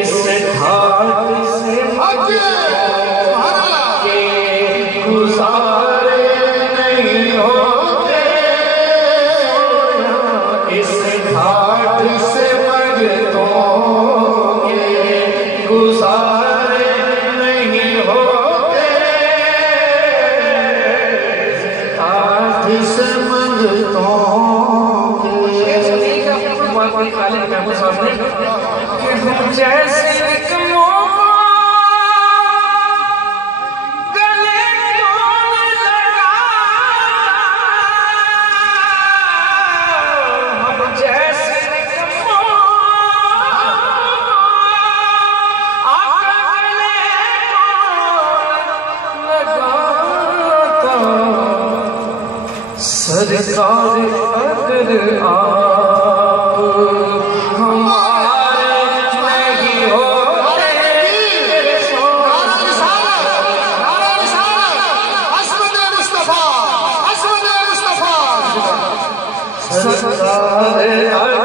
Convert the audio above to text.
इस घाट से के गुजारे नहीं होते, इस घाट से भक्तों के गुजारे नहीं होते, घाट से भक्तों के हम जैसे गले कौन लगा, हम जैसे आका गले कौन लगाता, सरकार अगर आप हमारे नहीं होते, सरकार